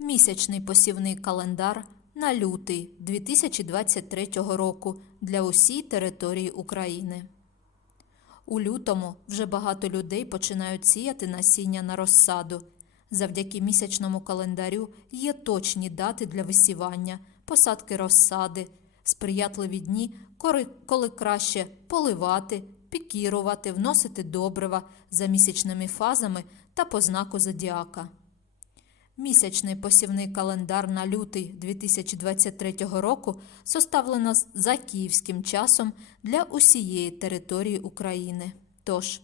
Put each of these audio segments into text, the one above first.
Місячний посівний календар на лютий 2023 року для усій території України. У лютому вже багато людей починають сіяти насіння на розсаду. Завдяки місячному календарю є точні дати для висівання, посадки розсади, сприятливі дні, коли краще поливати, пікірувати, вносити добрива за місячними фазами та по знаку зодіака. Місячний посівний календар на лютий 2023 року составлено за київським часом для усієї території України. Тож,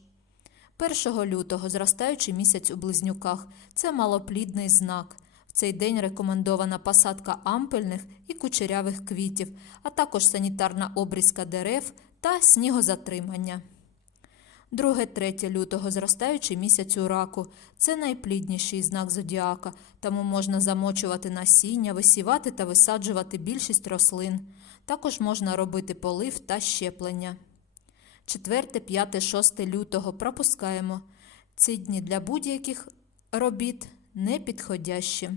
1 лютого зростаючий місяць у близнюках це малоплідний знак. В цей день рекомендована посадка ампельних і кучерявих квітів, а також санітарна обрізка дерев та снігозатримання. 2-3 лютого зростаючий місяць у раку це найплідніший знак зодіака, тому можна замочувати насіння, висівати та висаджувати більшість рослин. Також можна робити полив та щеплення. 4, 5, 6 лютого пропускаємо. Ці дні для будь-яких робіт не підходящі.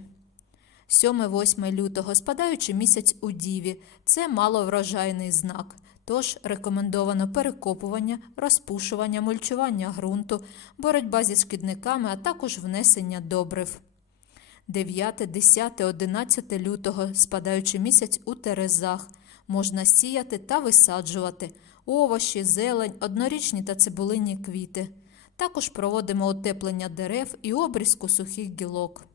7-8 лютого спадаючий місяць у Діві це маловрожайний знак. Тож рекомендовано перекопування, розпушування, мульчування ґрунту, боротьба зі шкідниками, а також внесення добрив. 9, 10, 11 лютого спадаючий місяць у Терезах. Можна сіяти та висаджувати овочі, зелень, однорічні та цибулинні квіти. Також проводимо утеплення дерев і обрізку сухих гілок.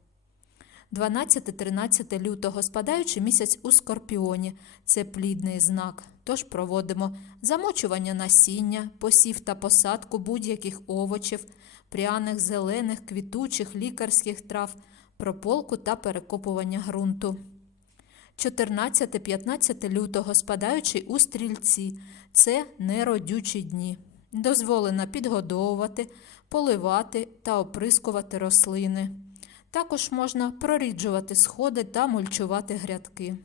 12-13 лютого спадаючий місяць у Скорпіоні це плідний знак. Тож проводимо замочування насіння, посів та посадку будь-яких овочів, пряних, зелених, квітучих, лікарських трав, прополку та перекопування ґрунту. 14-15 лютого спадаючий у стрільці це неродючі дні. Дозволено підгодовувати, поливати та оприскувати рослини. Також можна проріджувати сходи та мульчувати грядки.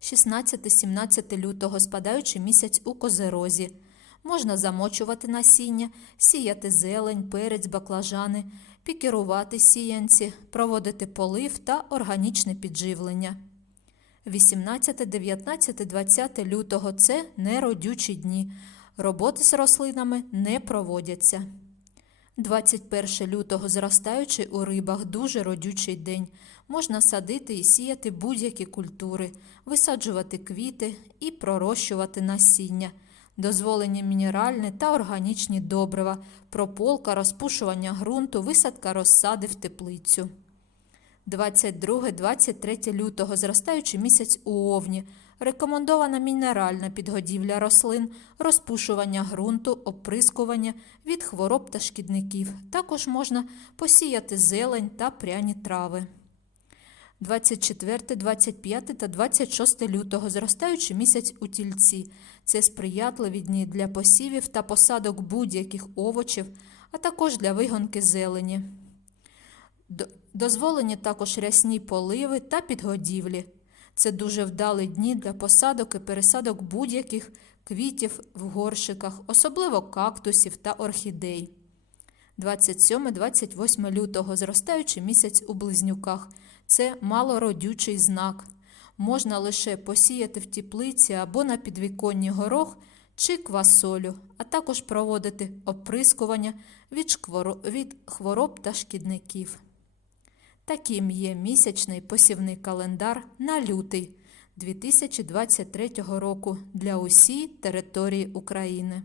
16-17 лютого спадаючий місяць у козерозі. Можна замочувати насіння, сіяти зелень, перець, баклажани, пікерувати сіянці, проводити полив та органічне підживлення. 18, 19, 20 лютого це неродючі дні. Роботи з рослинами не проводяться. 21 лютого зростаючий у рибах дуже родючий день. Можна садити і сіяти будь-які культури, висаджувати квіти і пророщувати насіння. Дозволені мінеральні та органічні добрива, прополка, розпушування ґрунту, висадка розсади в теплицю. 22-23 лютого зростаючий місяць у Овні. Рекомендована мінеральна підгодівля рослин, розпушування ґрунту, оприскування від хвороб та шкідників. Також можна посіяти зелень та пряні трави. 24, 25 та 26 лютого зростаючий місяць у тільці. Це сприятливі дні для посівів та посадок будь-яких овочів, а також для вигонки зелені. Дозволені також рясні поливи та підгодівлі. Це дуже вдалі дні для посадок і пересадок будь-яких квітів в горщиках, особливо кактусів та орхідей. 27-28 лютого зростаючий місяць у близнюках. Це малородючий знак. Можна лише посіяти в теплиці або на підвіконні горох чи квасолю, а також проводити оприскування від хвороб та шкідників. Таким є місячний посівний календар на лютий 2023 року для усій території України.